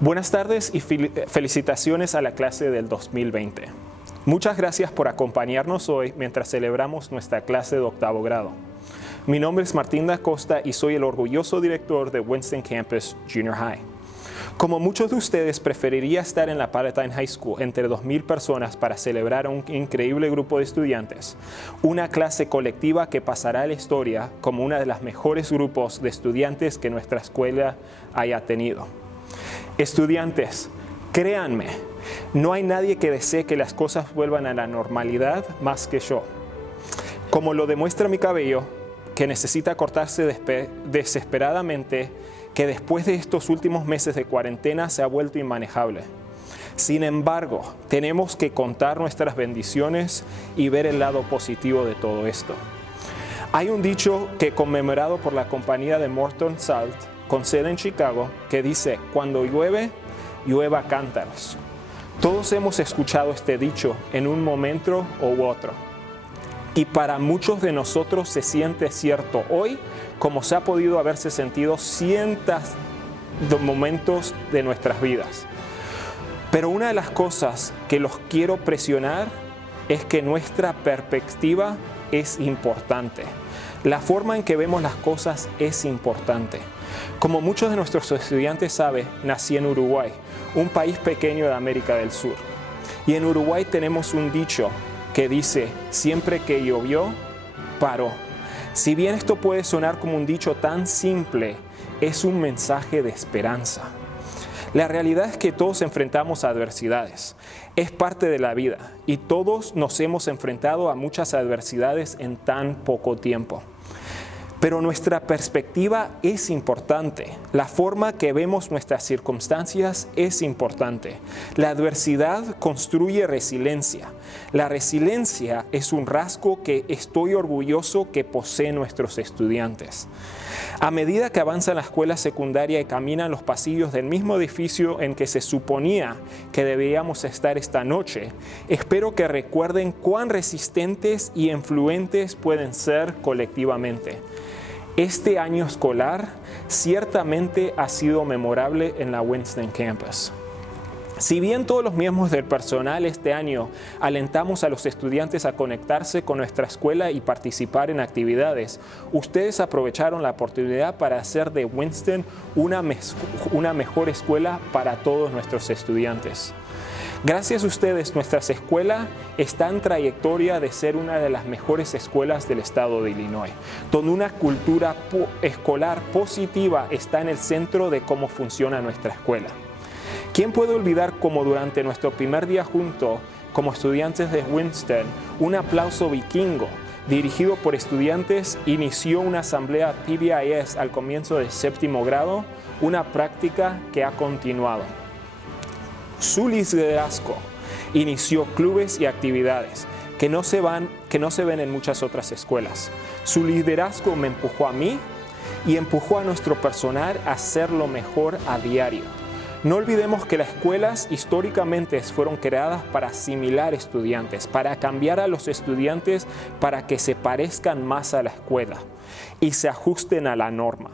Buenas tardes y felicitaciones a la clase del 2020. Muchas gracias por acompañarnos hoy mientras celebramos nuestra clase de octavo grado. Mi nombre es Martín da Costa y soy el orgulloso director de Winston Campus Junior High. Como muchos de ustedes, preferiría estar en la Palatine High School entre 2,000 personas para celebrar a un increíble grupo de estudiantes, una clase colectiva que pasará a la historia como uno de los mejores grupos de estudiantes que nuestra escuela haya tenido. Estudiantes, créanme, no hay nadie que desee que las cosas vuelvan a la normalidad más que yo. Como lo demuestra mi cabello, que necesita cortarse desesperadamente, que después de estos últimos meses de cuarentena se ha vuelto inmanejable. Sin embargo, tenemos que contar nuestras bendiciones y ver el lado positivo de todo esto. Hay un dicho que conmemorado por la compañía de Morton Salt, con sede en Chicago, que dice: cuando llueve, llueva cántaros. Todos hemos escuchado este dicho en un momento u otro. Y para muchos de nosotros se siente cierto hoy, como se ha podido haberse sentido cientos de momentos de nuestras vidas. Pero una de las cosas que los quiero presionar es que nuestra perspectiva es importante. La forma en que vemos las cosas es importante. Como muchos de nuestros estudiantes saben, nací en Uruguay, un país pequeño de América del Sur. Y en Uruguay tenemos un dicho que dice: siempre que llovió, paró. Si bien esto puede sonar como un dicho tan simple, es un mensaje de esperanza. La realidad es que todos enfrentamos adversidades. Es parte de la vida y todos nos hemos enfrentado a muchas adversidades en tan poco tiempo. Pero nuestra perspectiva es importante. La forma que vemos nuestras circunstancias es importante. La adversidad construye resiliencia. La resiliencia es un rasgo que estoy orgulloso que poseen nuestros estudiantes. A medida que avanzan la escuela secundaria y caminan los pasillos del mismo edificio en que se suponía que debíamos estar esta noche, espero que recuerden cuán resistentes y influentes pueden ser colectivamente. Este año escolar ciertamente ha sido memorable en la Winston Campus. Si bien todos los miembros del personal este año alentamos a los estudiantes a conectarse con nuestra escuela y participar en actividades, ustedes aprovecharon la oportunidad para hacer de Winston una mejor escuela para todos nuestros estudiantes. Gracias a ustedes, nuestra escuela está en trayectoria de ser una de las mejores escuelas del estado de Illinois, donde una cultura escolar positiva está en el centro de cómo funciona nuestra escuela. ¿Quién puede olvidar cómo durante nuestro primer día juntos, como estudiantes de Winston, un aplauso vikingo dirigido por estudiantes inició una asamblea PBIS al comienzo del séptimo grado, una práctica que ha continuado? Su liderazgo inició clubes y actividades que no se ven en muchas otras escuelas. Su liderazgo me empujó a mí y empujó a nuestro personal a hacerlo mejor a diario. No olvidemos que las escuelas históricamente fueron creadas para asimilar estudiantes, para cambiar a los estudiantes para que se parezcan más a la escuela y se ajusten a la norma.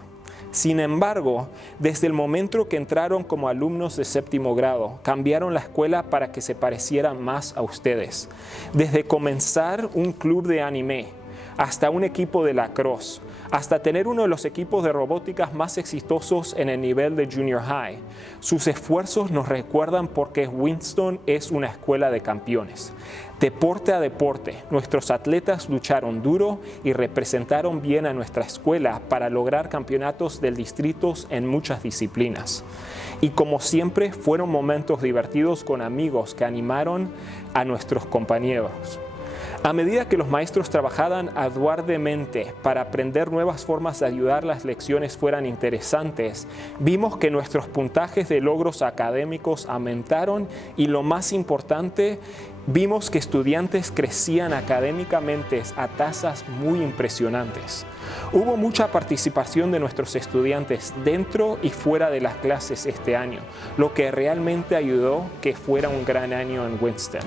Sin embargo, desde el momento que entraron como alumnos de séptimo grado, cambiaron la escuela para que se pareciera más a ustedes. Desde comenzar un club de anime, hasta un equipo de lacrosse, hasta tener uno de los equipos de robótica más exitosos en el nivel de Junior High. Sus esfuerzos nos recuerdan por qué Winston es una escuela de campeones. Deporte a deporte, nuestros atletas lucharon duro y representaron bien a nuestra escuela para lograr campeonatos del distrito en muchas disciplinas. Y como siempre, fueron momentos divertidos con amigos que animaron a nuestros compañeros. A medida que los maestros trabajaban arduamente para aprender nuevas formas de ayudar las lecciones fueran interesantes, vimos que nuestros puntajes de logros académicos aumentaron y lo más importante vimos que estudiantes crecían académicamente a tasas muy impresionantes. Hubo mucha participación de nuestros estudiantes dentro y fuera de las clases este año, lo que realmente ayudó que fuera un gran año en Winston.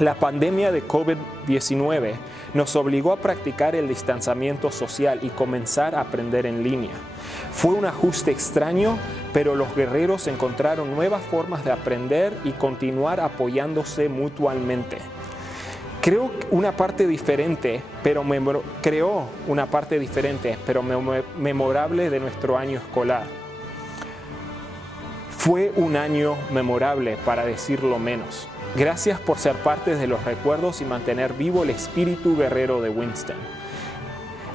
La pandemia de COVID-19 nos obligó a practicar el distanciamiento social y comenzar a aprender en línea. Fue un ajuste extraño, pero los guerreros encontraron nuevas formas de aprender y continuar apoyándose mutuamente. Creó una parte diferente, pero memorable de nuestro año escolar. Fue un año memorable, para decirlo menos. Gracias por ser parte de los recuerdos y mantener vivo el espíritu guerrero de Winston.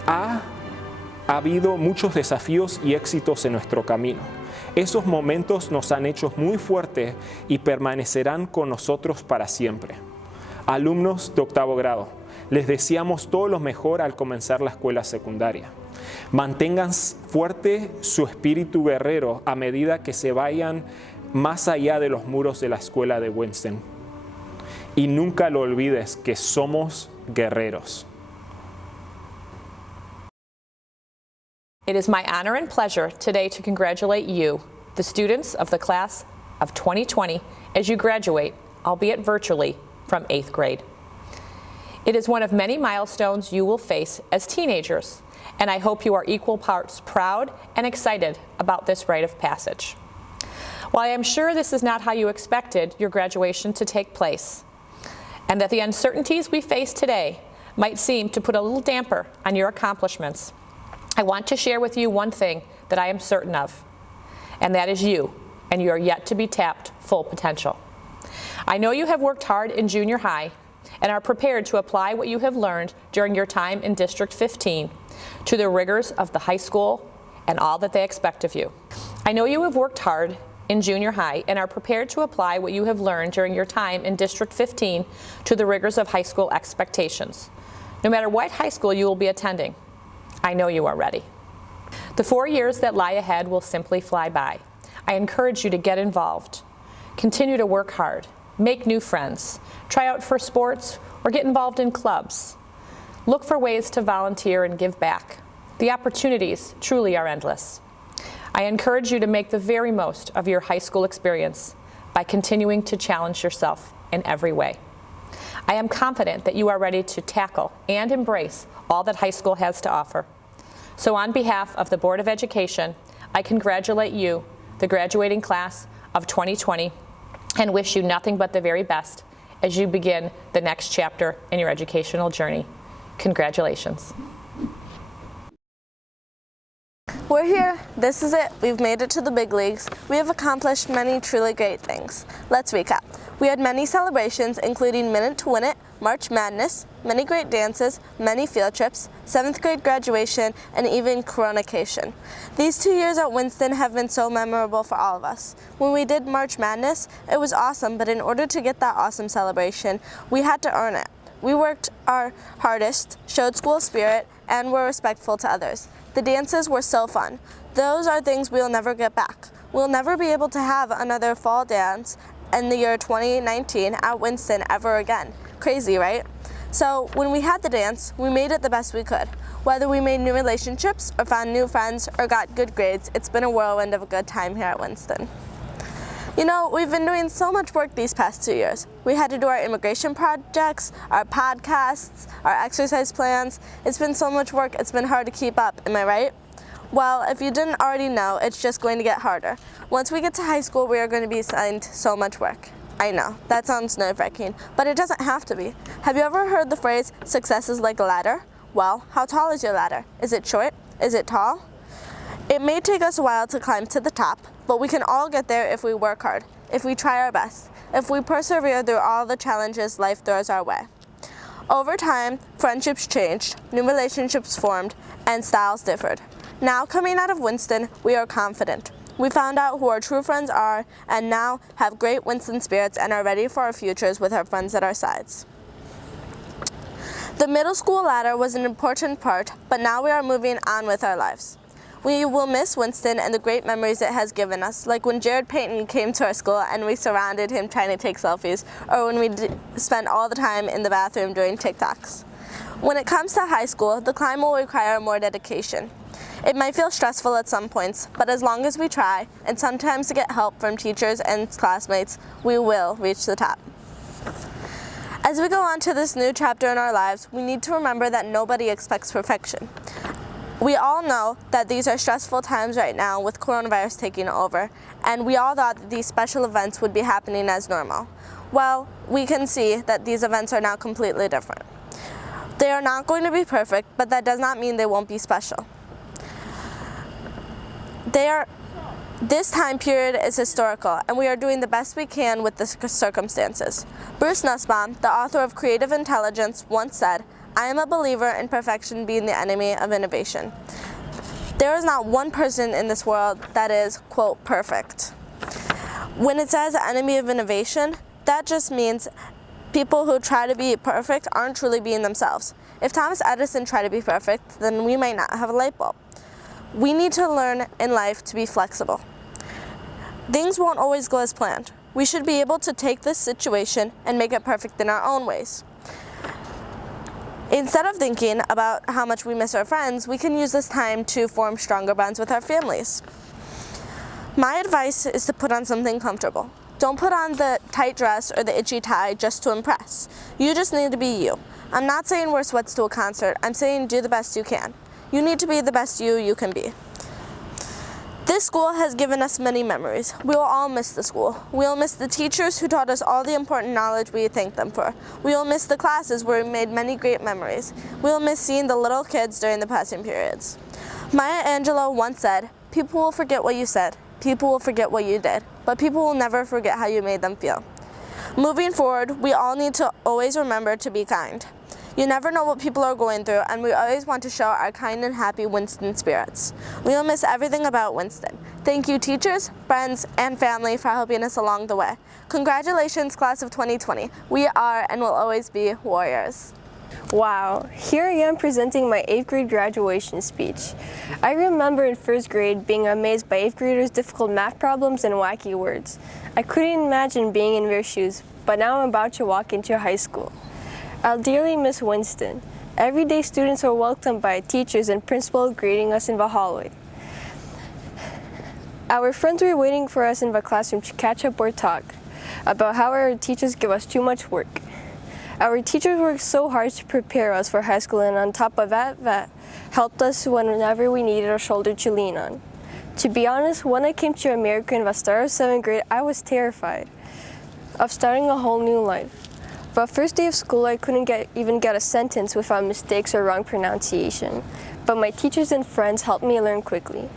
Ha habido muchos desafíos y éxitos en nuestro camino. Esos momentos nos han hecho muy fuertes y permanecerán con nosotros para siempre. Alumnos de octavo grado, les deseamos todo lo mejor al comenzar la escuela secundaria. Mantengan fuerte su espíritu guerrero a medida que se vayan más allá de los muros de la escuela de Winston. Y nunca lo olvides que somos guerreros. It is my honor and pleasure today to congratulate you, the students of the class of 2020, as you graduate, albeit virtually, from 8th grade. It is one of many milestones you will face as teenagers, and I hope you are equal parts proud and excited about this rite of passage. While I am sure this is not how you expected your graduation to take place, and that the uncertainties we face today might seem to put a little damper on your accomplishments, I want to share with you one thing that I am certain of, and that is you, and you are yet to be tapped full potential. I know you have worked hard in junior high and are prepared to apply what you have learned during your time in District 15 to the rigors of the high school and all that they expect of you. I know you have worked hard in junior high and are prepared to apply what you have learned during your time in District 15 to the rigors of high school expectations. No matter what high school you will be attending, I know you are ready. The 4 years that lie ahead will simply fly by. I encourage you to get involved. Continue to work hard. Make new friends. Try out for sports or get involved in clubs. Look for ways to volunteer and give back. The opportunities truly are endless. I encourage you to make the very most of your high school experience by continuing to challenge yourself in every way. I am confident that you are ready to tackle and embrace all that high school has to offer. So on behalf of the Board of Education, I congratulate you, the graduating class of 2020, and wish you nothing but the very best as you begin the next chapter in your educational journey. Congratulations. We're here. This is it. We've made it to the big leagues. We have accomplished many truly great things. Let's recap. We had many celebrations, including Minute to Win It, March Madness, many great dances, many field trips, 7th grade graduation, and even Coronacation. These 2 years at Winston have been so memorable for all of us. When we did March Madness, it was awesome, but in order to get that awesome celebration, we had to earn it. We worked our hardest, showed school spirit, and were respectful to others. The dances were so fun. Those are things we'll never get back. We'll never be able to have another fall dance in the year 2019 at Winston ever again. Crazy, right? So when we had the dance, we made it the best we could. Whether we made new relationships or found new friends or got good grades, it's been a whirlwind of a good time here at Winston. You know, we've been doing so much work these past 2 years. We had to do our immigration projects, our podcasts, our exercise plans. It's been so much work, it's been hard to keep up, am I right? Well, if you didn't already know, it's just going to get harder. Once we get to high school, we are going to be assigned so much work. I know, that sounds nerve-wracking, but it doesn't have to be. Have you ever heard the phrase, success is like a ladder? Well, how tall is your ladder? Is it short? Is it tall? It may take us a while to climb to the top, but we can all get there if we work hard, if we try our best, if we persevere through all the challenges life throws our way. Over time, friendships changed, new relationships formed, and styles differed. Now, coming out of Winston, we are confident. We found out who our true friends are, and now have great Winston spirits and are ready for our futures with our friends at our sides. The middle school ladder was an important part, but now we are moving on with our lives. We will miss Winston and the great memories it has given us, like when Jared Payton came to our school and we surrounded him trying to take selfies, or when we spent all the time in the bathroom doing TikToks. When it comes to high school, the climb will require more dedication. It might feel stressful at some points, but as long as we try, and sometimes get help from teachers and classmates, we will reach the top. As we go on to this new chapter in our lives, we need to remember that nobody expects perfection. We all know that these are stressful times right now with coronavirus taking over, and we all thought that these special events would be happening as normal. Well, we can see that these events are now completely different. They are not going to be perfect, but that does not mean they won't be special. This time period is historical, and we are doing the best we can with the circumstances. Bruce Nussbaum, the author of Creative Intelligence, once said, "I am a believer in perfection being the enemy of innovation." There is not one person in this world that is, quote, perfect. When it says enemy of innovation, that just means people who try to be perfect aren't truly being themselves. If Thomas Edison tried to be perfect, then we might not have a light bulb. We need to learn in life to be flexible. Things won't always go as planned. We should be able to take this situation and make it perfect in our own ways. Instead of thinking about how much we miss our friends, we can use this time to form stronger bonds with our families. My advice is to put on something comfortable. Don't put on the tight dress or the itchy tie just to impress. You just need to be you. I'm not saying wear sweats to a concert. I'm saying do the best you can. You need to be the best you can be. This school has given us many memories. We will all miss the school. We will miss the teachers who taught us all the important knowledge we thank them for. We will miss the classes where we made many great memories. We will miss seeing the little kids during the passing periods. Maya Angelou once said, "People will forget what you said. People will forget what you did, but people will never forget how you made them feel." Moving forward, we all need to always remember to be kind. You never know what people are going through, and we always want to show our kind and happy Winston spirits. We will miss everything about Winston. Thank you, teachers, friends, and family for helping us along the way. Congratulations, class of 2020. We are and will always be warriors. Wow, here I am presenting my 8th grade graduation speech. I remember in 1st grade being amazed by 8th graders' difficult math problems and wacky words. I couldn't imagine being in their shoes, but now I'm about to walk into high school. I'll dearly miss Winston. Every day students are welcomed by teachers and principal greeting us in the hallway. Our friends were waiting for us in the classroom to catch up or talk about how our teachers give us too much work. Our teachers worked so hard to prepare us for high school, and on top of that helped us whenever we needed a shoulder to lean on. To be honest, when I came to America in the start of 7th grade, I was terrified of starting a whole new life. The first day of school, I couldn't even get a sentence without mistakes or wrong pronunciation, but my teachers and friends helped me learn quickly.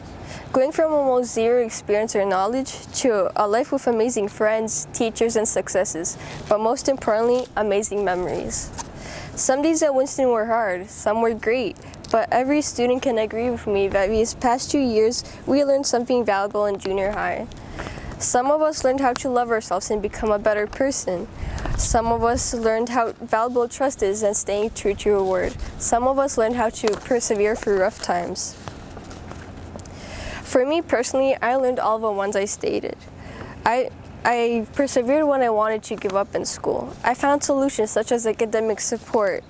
Going from almost zero experience or knowledge to a life with amazing friends, teachers, and successes, but most importantly, amazing memories. Some days at Winston were hard, some were great, but every student can agree with me that these past 2 years, we learned something valuable in junior high. Some of us learned how to love ourselves and become a better person. Some of us learned how valuable trust is and staying true to your word. Some of us learned how to persevere through rough times. For me personally, I learned all the ones I stated. I persevered when I wanted to give up in school. I found solutions such as academic support.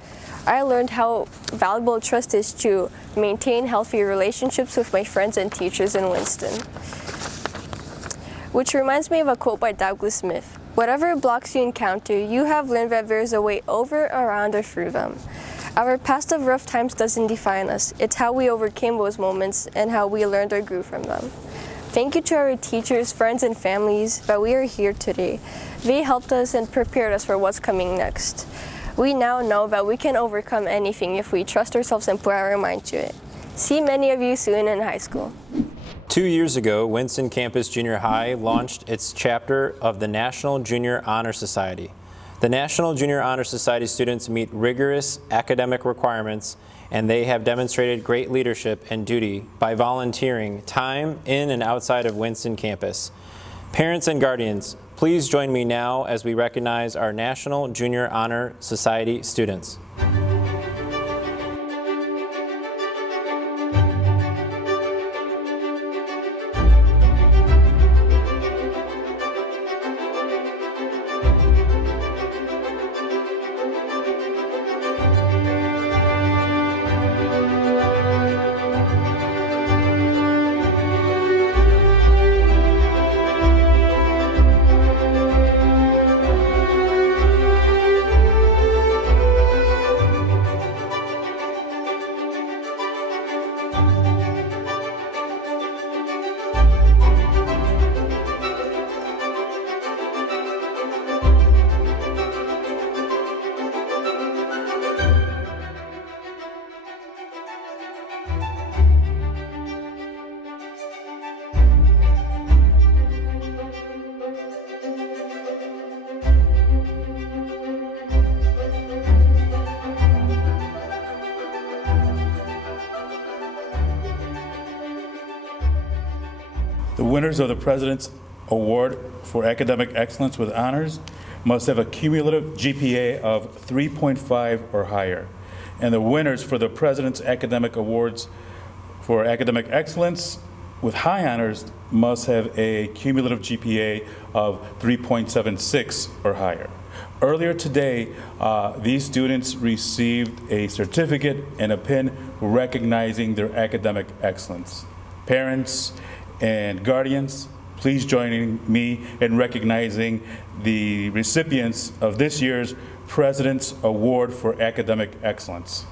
I learned how valuable trust is to maintain healthy relationships with my friends and teachers in Winston. Which reminds me of a quote by Douglas Smith. Whatever blocks you encounter, you have learned that there is a way over, around, or through them. Our past of rough times doesn't define us. It's how we overcame those moments and how we learned or grew from them. Thank you to our teachers, friends, and families that we are here today. They helped us and prepared us for what's coming next. We now know that we can overcome anything if we trust ourselves and put our mind to it. See many of you soon in high school. 2 years ago, Winston Campus Junior High launched its chapter of the National Junior Honor Society. The National Junior Honor Society students meet rigorous academic requirements, and they have demonstrated great leadership and duty by volunteering time in and outside of Winston campus. Parents and guardians, please join me now as we recognize our National Junior Honor Society students. The winners of the President's Award for Academic Excellence with Honors must have a cumulative GPA of 3.5 or higher. And the winners for the President's Academic Awards for Academic Excellence with high honors must have a cumulative GPA of 3.76 or higher. Earlier today, these students received a certificate and a pin recognizing their academic excellence. Parents and guardians, please join me in recognizing the recipients of this year's President's Award for Academic Excellence.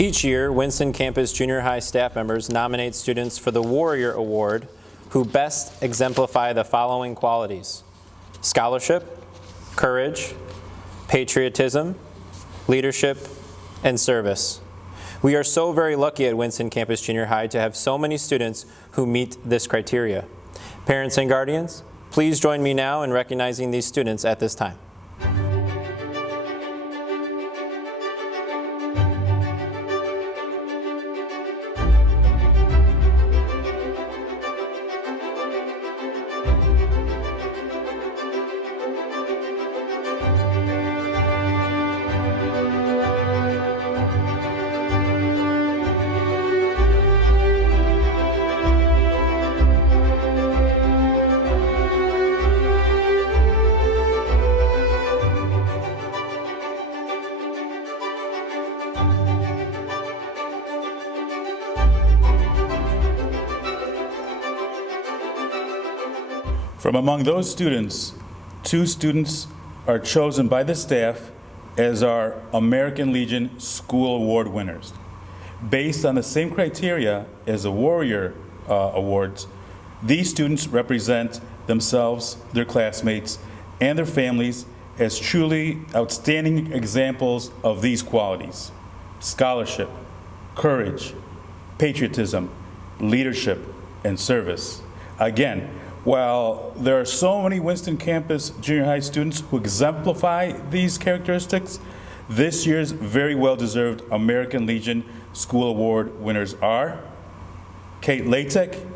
Each year, Winston Campus Junior High staff members nominate students for the Warrior Award who best exemplify the following qualities: scholarship, courage, patriotism, leadership, and service. We are so very lucky at Winston Campus Junior High to have so many students who meet this criteria. Parents and guardians, please join me now in recognizing these students at this time. From among those students, 2 students are chosen by the staff as our American Legion School Award winners. Based on the same criteria as the Warrior Awards, these students represent themselves, their classmates, and their families as truly outstanding examples of these qualities: scholarship, courage, patriotism, leadership, and service. Again, while there are so many Winston Campus Junior High students who exemplify these characteristics, this year's very well-deserved American Legion School Award winners are Kate Latek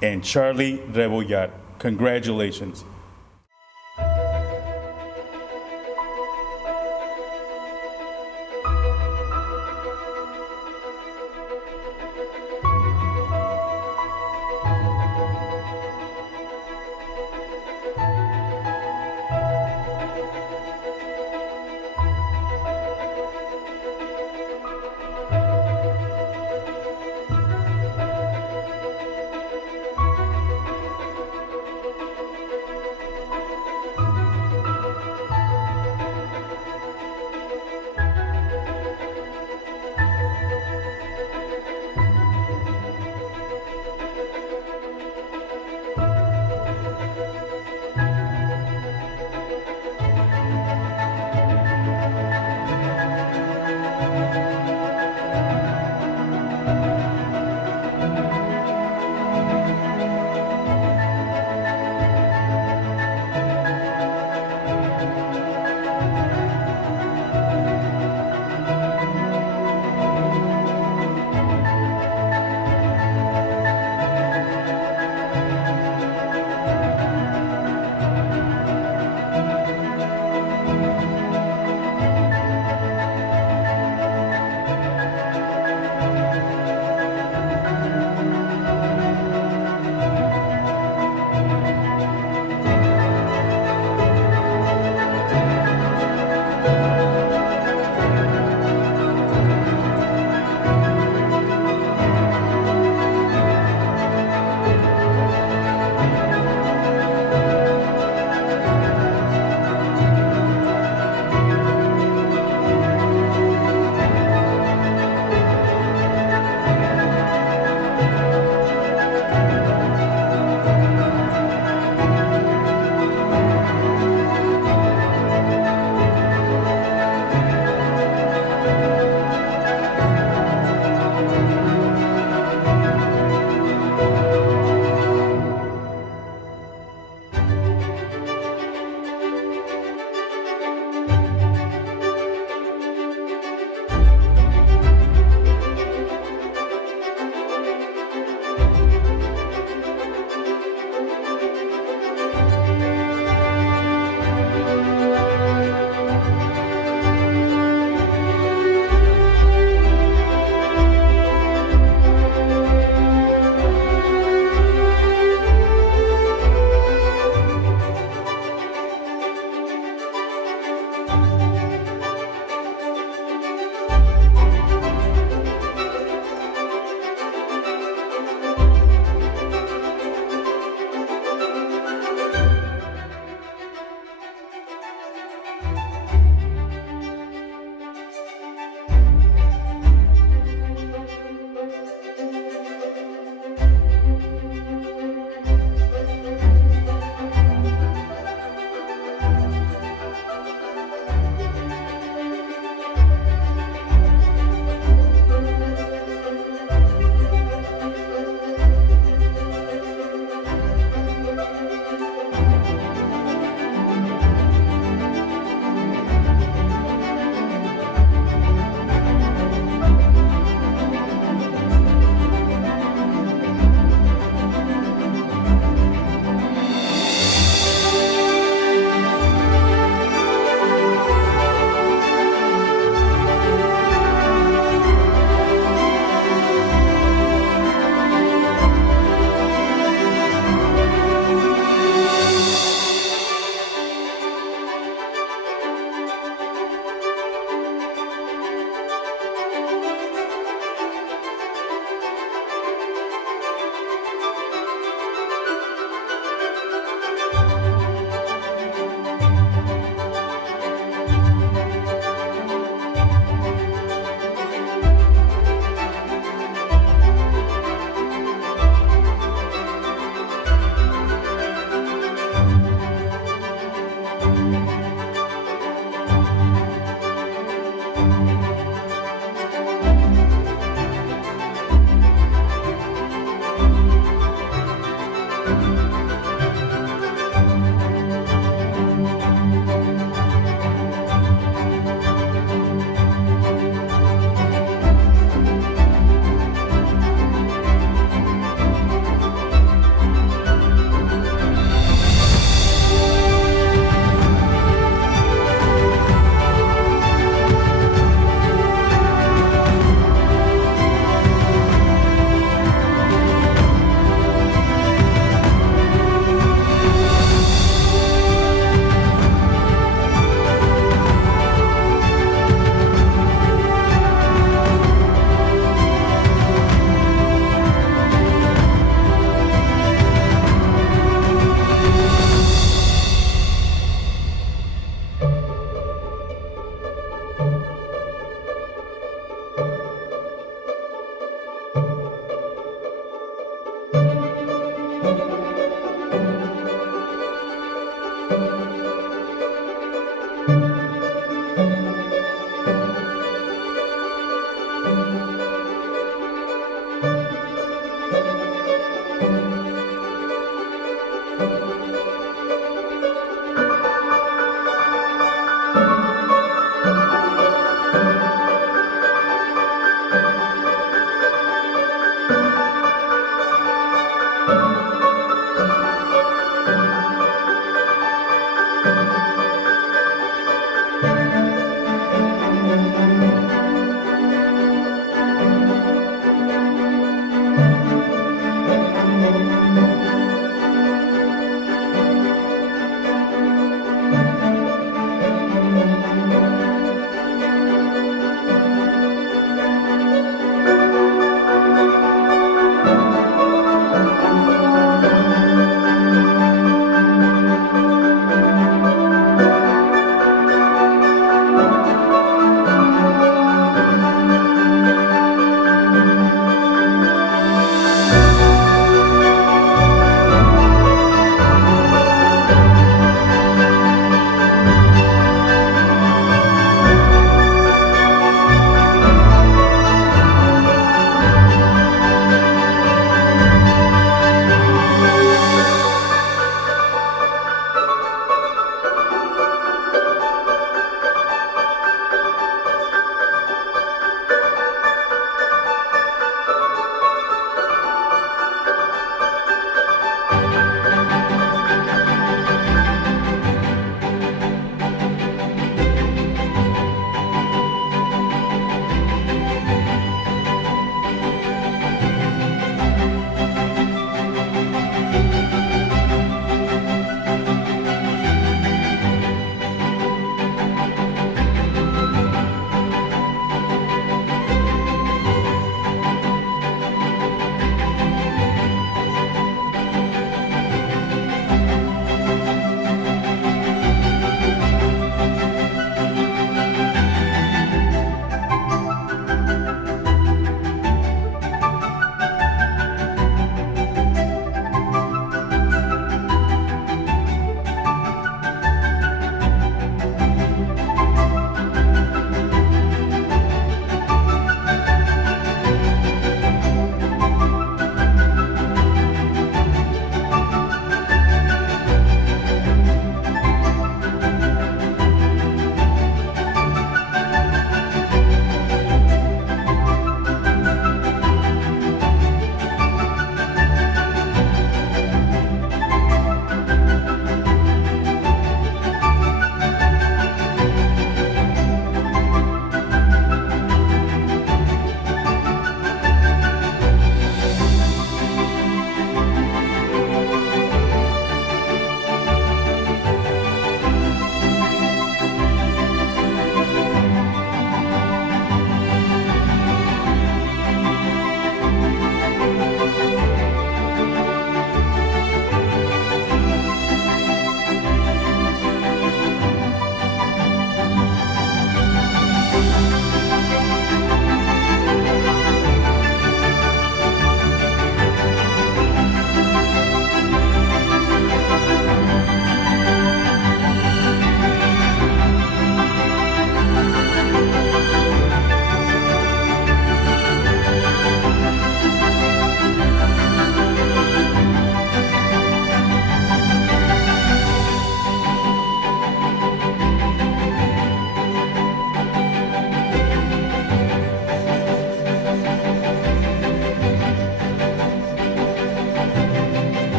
and Charlie Rebollar. Congratulations.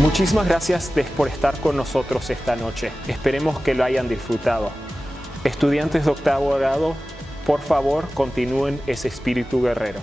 Muchísimas gracias por estar con nosotros esta noche. Esperemos que lo hayan disfrutado. Estudiantes de octavo grado, por favor, continúen ese espíritu guerrero.